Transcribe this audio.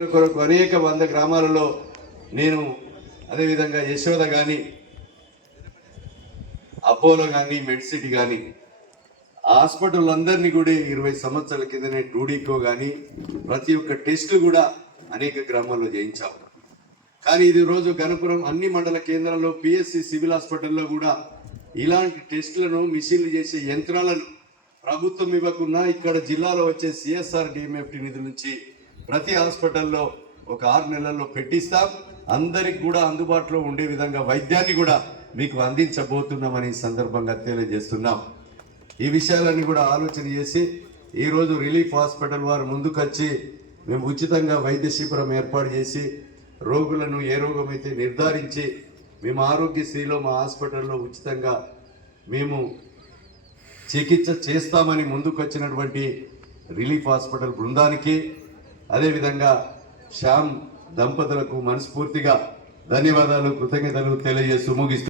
కొరకు అనేక వంద గ్రామాలలో నేను అదేవిధంగా యశోద కానీ అపోలో కానీ మెడ్సిటీ కానీ హాస్పిటల్ అందరినీ కూడా ఇరవై సంవత్సరాల కిందనే టూడీకో కానీ ప్రతి ఒక్క టెస్ట్ కూడా అనేక గ్రామాల్లో చేయించాం. కానీ ఇది రోజు గణపురం అన్ని మండల కేంద్రాల్లో పిఎస్సి సివిల్ హాస్పిటల్లో కూడా ఇలాంటి టెస్టులను మిషన్లు చేసే యంత్రాలను ప్రభుత్వం ఇవ్వకుండా ఇక్కడ జిల్లాలో వచ్చే సిఎస్ఆర్ డిఎంఎఫ్టి నిధుల నుంచి ప్రతి హాస్పిటల్లో ఒక ఆరు నెలల్లో పెట్టిస్తాం. అందరికి కూడా అందుబాటులో ఉండే విధంగా వైద్యాన్ని కూడా మీకు అందించబోతున్నామని ఈ సందర్భంగా తెలియజేస్తున్నాం. ఈ విషయాలన్నీ కూడా ఆలోచన చేసి ఈరోజు రిలీఫ్ హాస్పిటల్ వారు ముందుకొచ్చి మేము ఉచితంగా వైద్య శిబిరం ఏర్పాటు చేసి రోగులను ఏ రోగం అయితే నిర్ధారించి మేము ఆరోగ్యశ్రీలో మా హాస్పిటల్లో ఉచితంగా మేము చికిత్స చేస్తామని ముందుకొచ్చినటువంటి రిలీఫ్ హాస్పిటల్ బృందానికి అదేవిధంగా శ్యామ్ దంపతులకు మనస్ఫూర్తిగా ధన్యవాదాలు కృతజ్ఞతలు తెలియజేస్తూ ముగిస్తూ